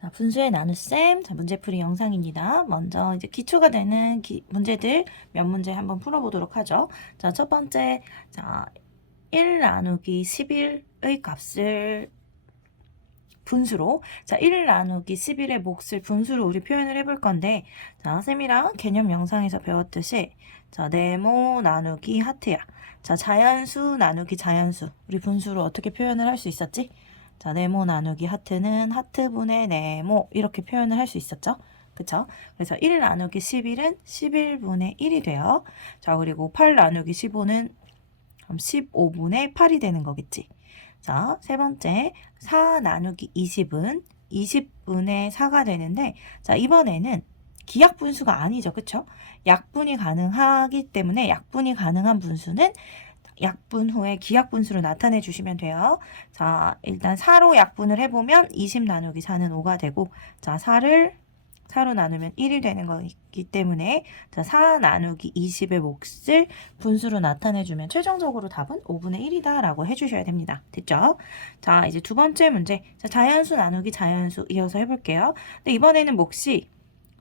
자, 분수의 나눗셈, 자, 문제풀이 영상입니다. 먼저 이제 기초가 되는 문제들 몇 문제 한번 풀어보도록 하죠. 자, 첫 번째, 자, 1 나누기 11의 값을 분수로, 자, 1 나누기 11의 몫을 분수로 우리 표현을 해볼 건데, 자, 쌤이랑 개념 영상에서 배웠듯이, 자, 네모 나누기 하트야. 자, 자연수 나누기 자연수. 우리 분수로 어떻게 표현을 할 수 있었지? 자, 네모 나누기 하트는 하트분의 네모 이렇게 표현을 할 수 있었죠? 그쵸? 그래서 1 나누기 11은 11분의 1이 돼요. 자, 그리고 8 나누기 15는 15분의 8이 되는 거겠지. 자, 세 번째 4 나누기 20은 20분의 4가 되는데, 자, 이번에는 기약분수가 아니죠. 그쵸? 약분이 가능하기 때문에 약분이 가능한 분수는 약분 후에 기약분수로 나타내 주시면 돼요. 자, 일단 4로 약분을 해보면 20 나누기 4는 5가 되고, 자, 4를 4로 나누면 1이 되는 거기 때문에, 자, 4 나누기 20의 몫을 분수로 나타내 주면 최종적으로 답은 5분의 1이다 라고 해주셔야 됩니다. 됐죠? 자, 이제 두 번째 문제. 자, 자연수 나누기 자연수 이어서 해볼게요. 근데 이번에는 몫이,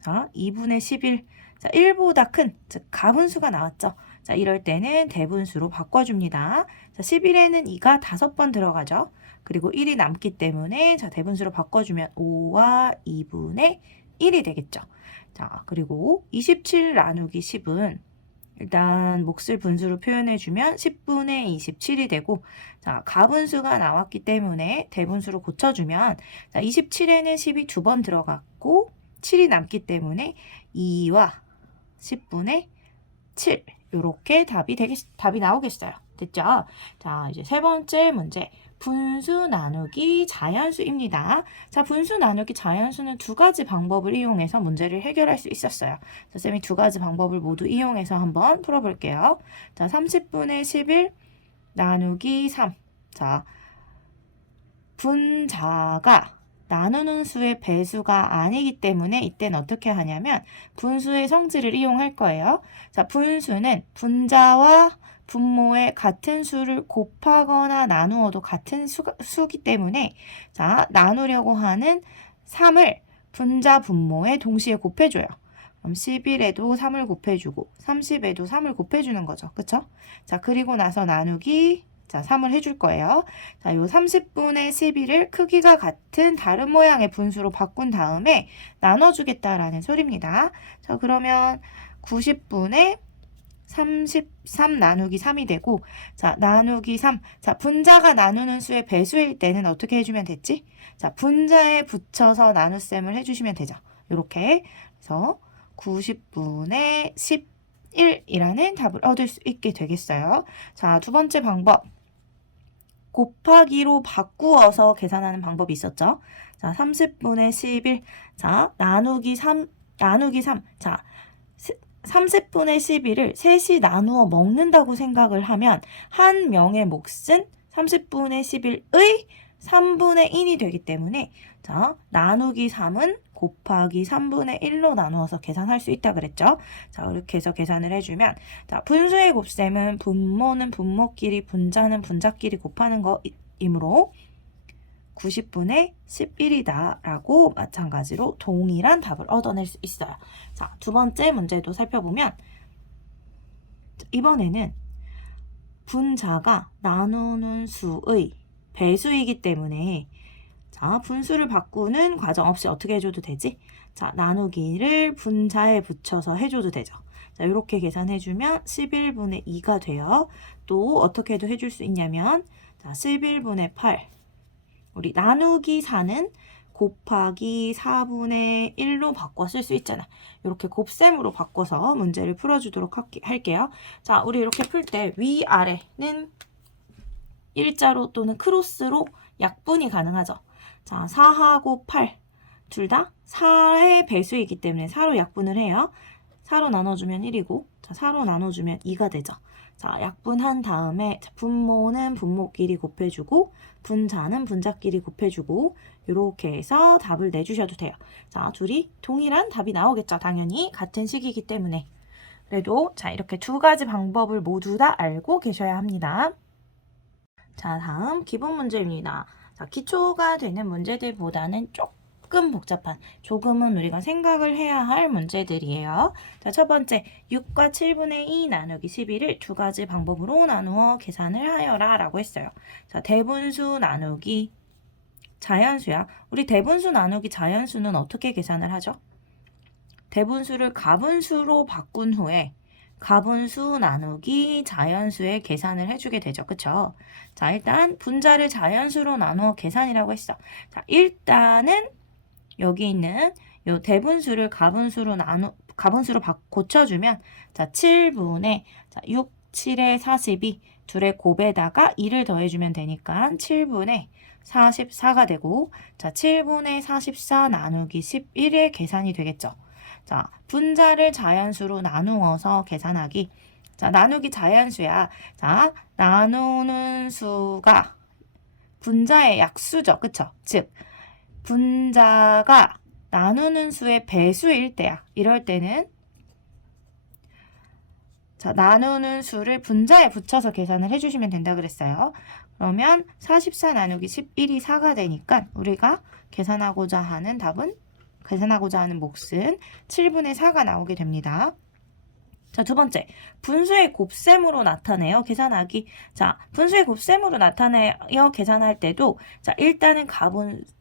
자, 2분의 11, 자, 1보다 큰, 즉 가분수가 나왔죠. 자, 이럴 때는 대분수로 바꿔줍니다. 자, 11에는 2가 5번 들어가죠. 그리고 1이 남기 때문에, 자, 대분수로 바꿔주면 5와 2분의 1이 되겠죠. 자, 그리고 27 나누기 10은 일단 몫을 분수로 표현해주면 10분의 27이 되고, 자, 가분수가 나왔기 때문에 대분수로 고쳐주면, 자, 27에는 10이 2번 들어갔고 7이 남기 때문에 2와 10분의 7 이렇게 답이 나오겠어요. 됐죠? 자, 이제 세 번째 문제. 분수 나누기 자연수입니다. 자, 분수 나누기 자연수는 두 가지 방법을 이용해서 문제를 해결할 수 있었어요. 자, 쌤이 두 가지 방법을 모두 이용해서 한번 풀어볼게요. 자, 30분의 11 나누기 3. 자, 분자가 나누는 수의 배수가 아니기 때문에 이때는 어떻게 하냐면 분수의 성질을 이용할 거예요. 자, 분수는 분자와 분모의 같은 수를 곱하거나 나누어도 같은 수기 때문에, 자, 나누려고 하는 3을 분자 분모에 동시에 곱해줘요. 그럼 11에도 3을 곱해주고 30에도 3을 곱해주는 거죠. 그쵸? 자, 그리고 나서 나누기, 자, 3을 해줄 거예요. 자, 요 30분의 11을 크기가 같은 다른 모양의 분수로 바꾼 다음에 나눠주겠다라는 소리입니다. 자, 그러면 90분의 33 나누기 3이 되고, 자, 나누기 3. 자, 분자가 나누는 수의 배수일 때는 어떻게 해주면 됐지? 자, 분자에 붙여서 나눗셈을 해주시면 되죠. 요렇게. 그래서 90분의 11이라는 답을 얻을 수 있게 되겠어요. 자, 두 번째 방법. 곱하기로 바꾸어서 계산하는 방법이 있었죠. 자, 30분의 11. 자, 나누기 3. 자, 30분의 11을 셋이 나누어 먹는다고 생각을 하면 한 명의 몫은 30분의 11의 3분의 1이 되기 때문에, 자, 나누기 3은 곱하기 3분의 1로 나누어서 계산할 수 있다 그랬죠. 자, 이렇게 해서 계산을 해주면, 자, 분수의 곱셈은 분모는 분모끼리, 분자는 분자끼리 곱하는 거이므로 90분의 11이다 라고 마찬가지로 동일한 답을 얻어낼 수 있어요. 자, 두 번째 문제도 살펴보면, 이번에는 분자가 나누는 수의 배수이기 때문에, 자, 분수를 바꾸는 과정 없이 어떻게 해줘도 되지? 자, 나누기를 분자에 붙여서 해줘도 되죠. 자, 이렇게 계산해주면 11분의 2가 돼요. 또 어떻게도 해줄 수 있냐면, 자, 11분의 8. 우리 나누기 4는 곱하기 4분의 1로 바꿔 쓸 수 있잖아. 이렇게 곱셈으로 바꿔서 문제를 풀어주도록 할게요. 자, 우리 이렇게 풀 때 위아래는 일자로 또는 크로스로 약분이 가능하죠. 자, 4하고 8 둘 다 4의 배수이기 때문에 4로 약분을 해요. 4로 나눠주면 1이고, 자, 4로 나눠주면 2가 되죠. 자, 약분한 다음에 분모는 분모끼리 곱해주고 분자는 분자끼리 곱해주고 이렇게 해서 답을 내주셔도 돼요. 자, 둘이 동일한 답이 나오겠죠. 당연히 같은 식이기 때문에. 그래도 자, 이렇게 두 가지 방법을 모두 다 알고 계셔야 합니다. 자, 다음 기본 문제입니다. 자, 기초가 되는 문제들보다는 조금 조금 복잡한, 조금은 우리가 생각을 해야 할 문제들이에요. 자, 첫 번째, 6과 7분의 2 나누기 11을 두 가지 방법으로 나누어 계산을 하여라 라고 했어요. 자, 대분수 나누기 자연수야. 우리 대분수 나누기 자연수는 어떻게 계산을 하죠? 대분수를 가분수로 바꾼 후에 가분수 나누기 자연수의 계산을 해주게 되죠. 그쵸? 자, 일단 분자를 자연수로 나누어 계산이라고 했어. 자, 일단은 여기 있는 요 대분수를 가분수로 고쳐주면 자, 7분의 6, 7에 42 둘의 곱에다가 2를 더해주면 되니까 7분의 44가 되고 자, 7분의 44 나누기 11의 계산이 되겠죠. 자, 분자를 자연수로 나누어서 계산하기. 자, 나누기 자연수야. 자, 나누는 수가 분자의 약수죠. 그쵸? 즉, 분자가 나누는 수의 배수일 때야. 이럴 때는 자, 나누는 수를 분자에 붙여서 계산을 해주시면 된다 그랬어요. 그러면 44 나누기 11이 4가 되니까 우리가 계산하고자 하는 몫은 7분의 4가 나오게 됩니다. 자, 두 번째, 분수의 곱셈으로 나타내요. 계산하기. 자, 분수의 곱셈으로 나타내요. 계산할 때도 자, 일단은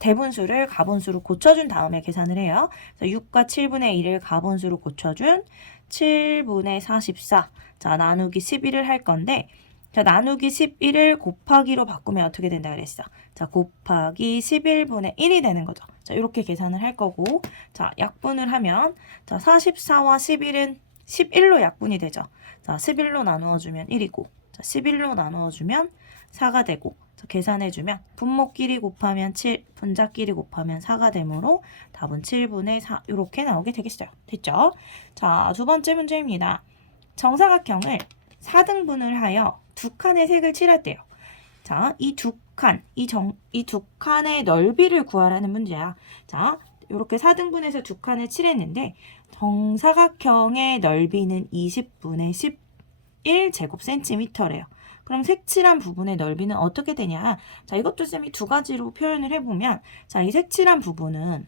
대분수를 가분수로 고쳐준 다음에 계산을 해요. 그래서 6과 7분의 1을 가분수로 고쳐준 7분의 44. 자, 나누기 11을 할 건데 자, 나누기 11을 곱하기로 바꾸면 어떻게 된다 그랬어? 자, 곱하기 11분의 1이 되는 거죠. 자, 이렇게 계산을 할 거고 자, 약분을 하면 자, 44와 11은 11로 약분이 되죠. 자, 11로 나누어주면 1이고 자, 11로 나누어주면 4가 되고 자, 계산해주면 분모끼리 곱하면 7, 분자끼리 곱하면 4가 되므로 답은 7분의 4 이렇게 나오게 되겠어요. 됐죠? 자, 두 번째 문제입니다. 정사각형을 4등분을 하여 두 칸의 색을 칠할게요. 자, 이 두 칸의 넓이를 구하라는 문제야. 자, 이렇게 4등분해서 두 칸을 칠했는데 정사각형의 넓이는 20분의 11 제곱센티미터래요. 그럼 색칠한 부분의 넓이는 어떻게 되냐? 자, 이것도 쌤이 두 가지로 표현을 해보면 자, 이 색칠한 부분은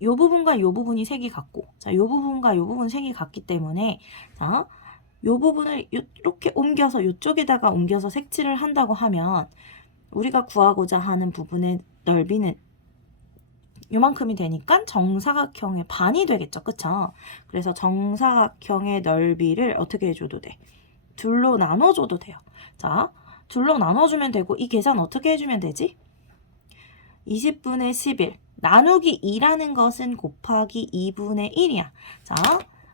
이 부분과 이 부분이 색이 같고 자, 이 부분과 이 부분 색이 같기 때문에 자, 이 부분을 이렇게 옮겨서 이쪽에다가 옮겨서 색칠을 한다고 하면 우리가 구하고자 하는 부분의 넓이는 요만큼이 되니까 정사각형의 반이 되겠죠. 그쵸? 그래서 정사각형의 넓이를 어떻게 해줘도 돼? 둘로 나눠줘도 돼요. 자, 둘로 나눠주면 되고 이 계산 어떻게 해주면 되지? 20분의 11 나누기 2라는 것은 곱하기 2분의 1이야. 자,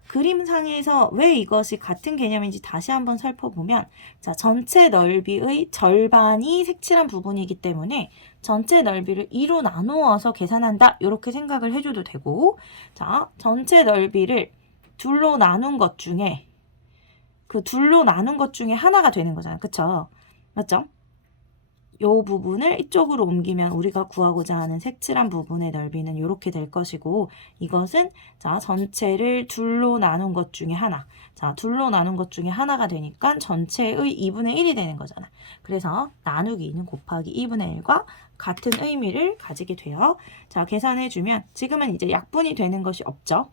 그림상에서 왜 이것이 같은 개념인지 다시 한번 살펴보면 자, 전체 넓이의 절반이 색칠한 부분이기 때문에 전체 넓이를 2로 나누어서 계산한다. 이렇게 생각을 해줘도 되고 자, 전체 넓이를 둘로 나눈 것 중에 그 둘로 나눈 것 중에 하나가 되는 거잖아요. 그쵸? 맞죠? 요 부분을 이쪽으로 옮기면 우리가 구하고자 하는 색칠한 부분의 넓이는 이렇게 될 것이고 이것은 자 전체를 둘로 나눈 것 중에 하나 자 둘로 나눈 것 중에 하나가 되니까 전체의 2분의 1이 되는 거잖아. 그래서 나누기 2는 곱하기 2분의 1과 같은 의미를 가지게 돼요. 자 계산해주면 지금은 이제 약분이 되는 것이 없죠.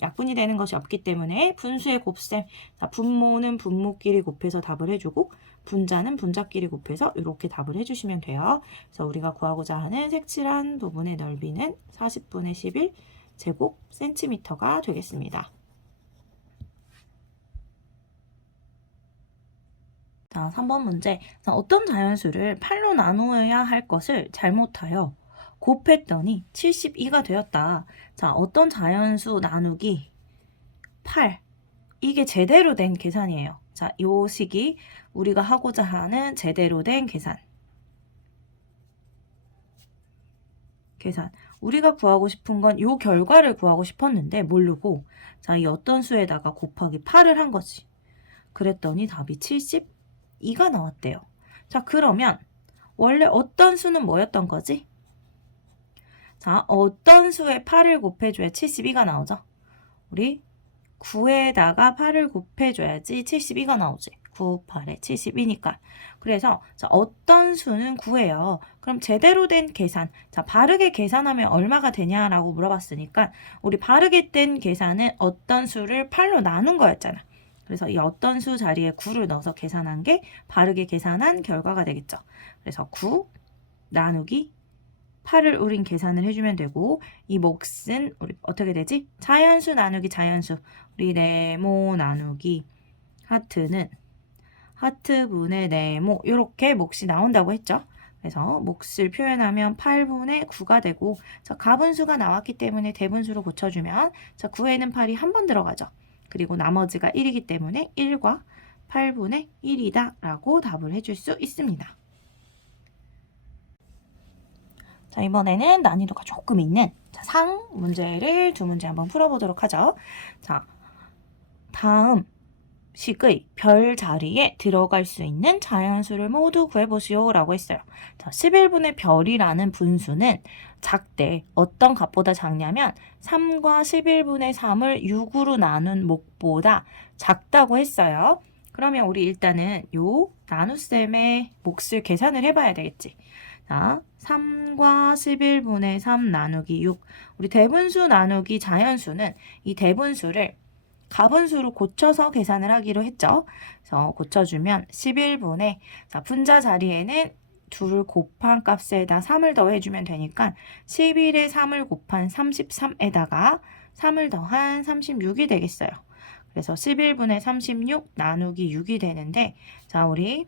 약분이 되는 것이 없기 때문에 분수의 곱셈 자, 분모는 분모끼리 곱해서 답을 해주고 분자는 분자끼리 곱해서 이렇게 답을 해주시면 돼요. 그래서 우리가 구하고자 하는 색칠한 부분의 넓이는 40분의 11 제곱 센티미터가 되겠습니다. 자, 3번 문제. 자, 어떤 자연수를 8로 나누어야 할 것을 잘못하여 곱했더니 72가 되었다. 자, 어떤 자연수 나누기 8. 이게 제대로 된 계산이에요. 자, 요 식이 우리가 하고자 하는 제대로 된 계산. 우리가 구하고 싶은 건 요 결과를 구하고 싶었는데 모르고 자, 이 어떤 수에다가 곱하기 8을 한 거지. 그랬더니 답이 72가 나왔대요. 자, 그러면 원래 어떤 수는 뭐였던 거지? 자, 어떤 수에 8을 곱해줘야 72가 나오죠? 우리 9에다가 8을 곱해줘야지 72가 나오지. 9, 8에 72니까. 그래서 자, 어떤 수는 9예요. 그럼 그럼 제대로 된 계산, 자, 바르게 계산하면 얼마가 되냐라고 물어봤으니까 우리 바르게 된 계산은 어떤 수를 8로 나눈 거였잖아. 그래서 이 어떤 수 자리에 9를 넣어서 계산한 게 바르게 계산한 결과가 되겠죠. 그래서 9 나누기 8을 우린 계산을 해주면 되고, 이 몫은 우리 어떻게 되지? 자연수 나누기 자연수. 우리 네모 나누기 하트는 하트분의 네모, 이렇게 몫이 나온다고 했죠. 그래서 몫을 표현하면 8분의 9가 되고, 자, 가분수가 나왔기 때문에 대분수로 고쳐주면, 자, 9에는 8이 한 번 들어가죠. 그리고 나머지가 1이기 때문에 1과 8분의 1이다 라고 답을 해줄 수 있습니다. 자, 이번에는 난이도가 조금 있는 상 문제를 두 문제 한번 풀어보도록 하죠. 자, 다음 식의 별 자리에 들어갈 수 있는 자연수를 모두 구해보시오 라고 했어요. 자, 11분의 별이라는 분수는 작대 어떤 값보다 작냐면 3과 11분의 3을 6으로 나눈 몫보다 작다고 했어요. 그러면 우리 일단은 요 나눗셈의 몫을 계산을 해봐야 되겠지. 자, 3과 11분의 3 나누기 6. 우리 대분수 나누기 자연수는 이 대분수를 가분수로 고쳐서 계산을 하기로 했죠. 그래서 고쳐주면 11분의, 자, 분자 자리에는 2를 곱한 값에다 3을 더해주면 되니까 11에 3을 곱한 33에다가 3을 더한 36이 되겠어요. 그래서 11분의 36 나누기 6이 되는데, 자, 우리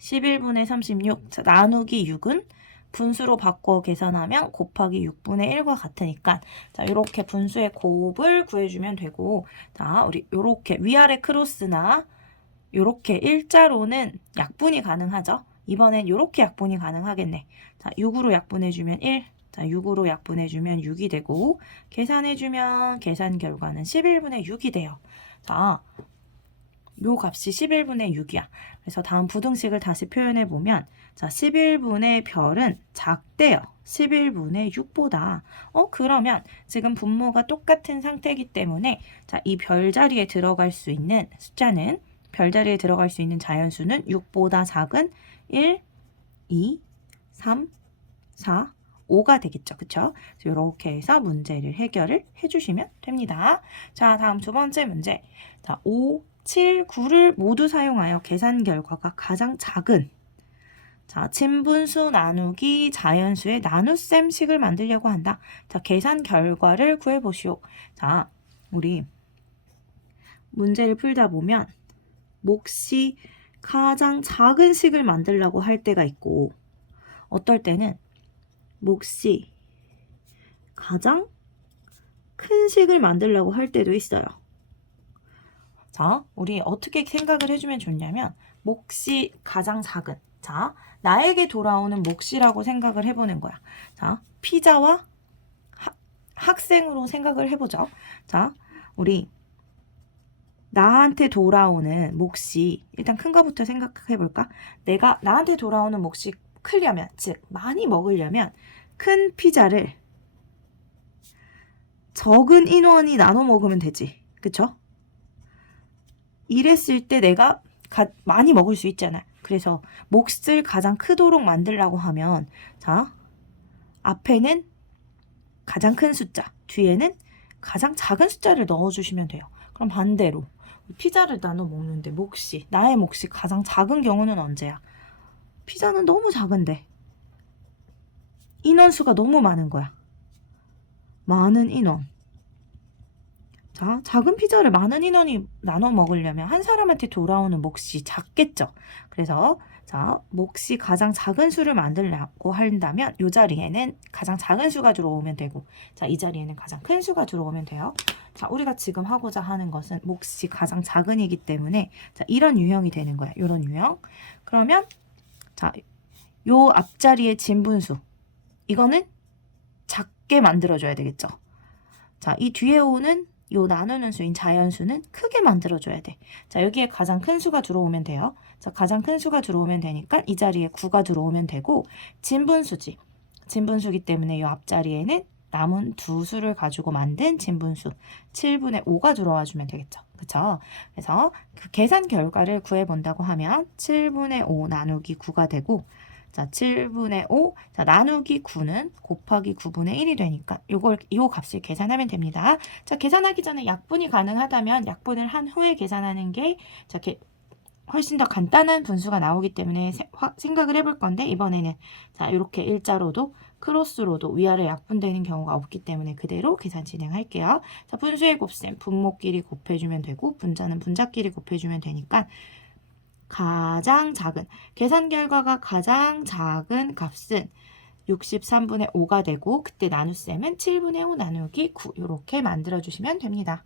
11분의 36 자, 나누기 6은 분수로 바꿔 계산하면 곱하기 6분의 1과 같으니까, 자, 이렇게 분수의 곱을 구해주면 되고, 자, 우리 요렇게 위아래 크로스나 요렇게 일자로는 약분이 가능하죠. 이번엔 요렇게 약분이 가능하겠네. 자, 6으로 약분해주면 1, 자, 6으로 약분해주면 6이 되고, 계산해주면 계산 결과는 11분의 6이 돼요. 자, 요 값이 11분의 6이야. 그래서 다음 부등식을 다시 표현해 보면, 자, 11분의 별은 작대요. 11분의 6보다. 그러면 지금 분모가 똑같은 상태이기 때문에, 자, 이 별 자리에 들어갈 수 있는 숫자는, 별 자리에 들어갈 수 있는 자연수는 6보다 작은 1, 2, 3, 4, 5가 되겠죠. 그쵸? 이렇게 해서 문제를 해결을 해주시면 됩니다. 자, 다음 두 번째 문제. 자, 5, 7, 9를 모두 사용하여 계산 결과가 가장 작은, 자, 진분수 나누기 자연수의 나눗셈식을 만들려고 한다. 자, 계산 결과를 구해보시오. 자, 우리 문제를 풀다 보면 몫이 가장 작은 식을 만들려고 할 때가 있고, 어떨 때는 몫이 가장 큰 식을 만들려고 할 때도 있어요. 자, 우리 어떻게 생각을 해주면 좋냐면, 몫이 가장 작은, 자, 나에게 돌아오는 몫이라고 생각을 해보는 거야. 자, 피자와 학생으로 생각을 해보죠. 자, 우리 나한테 돌아오는 몫이, 일단 큰 거부터 생각해볼까? 내가 나한테 돌아오는 몫이 크려면, 즉 많이 먹으려면 큰 피자를 적은 인원이 나눠 먹으면 되지. 그쵸? 이랬을 때 내가 많이 먹을 수 있잖아. 그래서 몫을 가장 크도록 만들려고 하면, 자, 앞에는 가장 큰 숫자, 뒤에는 가장 작은 숫자를 넣어주시면 돼요. 그럼 반대로 피자를 나눠 먹는데 나의 몫이 가장 작은 경우는 언제야? 피자는 너무 작은데 인원수가 너무 많은 거야. 많은 인원. 자, 작은 피자를 많은 인원이 나눠 먹으려면 한 사람한테 돌아오는 몫이 작겠죠. 그래서 자, 몫이 가장 작은 수를 만들려고 한다면 이 자리에는 가장 작은 수가 들어오면 되고, 자, 이 자리에는 가장 큰 수가 들어오면 돼요. 자, 우리가 지금 하고자 하는 것은 몫이 가장 작은이기 때문에, 자, 이런 유형이 되는 거야. 이런 유형. 그러면 자, 요 앞자리의 진분수, 이거는 작게 만들어줘야 되겠죠. 자, 이 뒤에 오는 요 나누는 수인 자연수는 크게 만들어줘야 돼. 자, 여기에 가장 큰 수가 들어오면 돼요. 자, 가장 큰 수가 들어오면 되니까 이 자리에 9가 들어오면 되고, 진분수지. 진분수기 때문에 요 앞자리에는 남은 두 수를 가지고 만든 진분수 7분의 5가 들어와 주면 되겠죠. 그쵸? 그래서 그 계산 결과를 구해본다고 하면 7분의 5 나누기 9가 되고, 자, 7분의 5. 자, 나누기 9는 곱하기 9분의 1이 되니까 요 값을 계산하면 됩니다. 자, 계산하기 전에 약분이 가능하다면 약분을 한 후에 계산하는 게 자, 훨씬 더 간단한 분수가 나오기 때문에 생각을 해볼 건데 이번에는 자, 이렇게 일자로도 크로스로도 위아래 약분되는 경우가 없기 때문에 그대로 계산 진행할게요. 자, 분수의 곱셈 분모끼리 곱해주면 되고 분자는 분자끼리 곱해주면 되니까 가장 작은 계산 결과가 가장 작은 값은 63분의 5가 되고 그때 나눗셈은 7분의 5 나누기 9 이렇게 만들어 주시면 됩니다.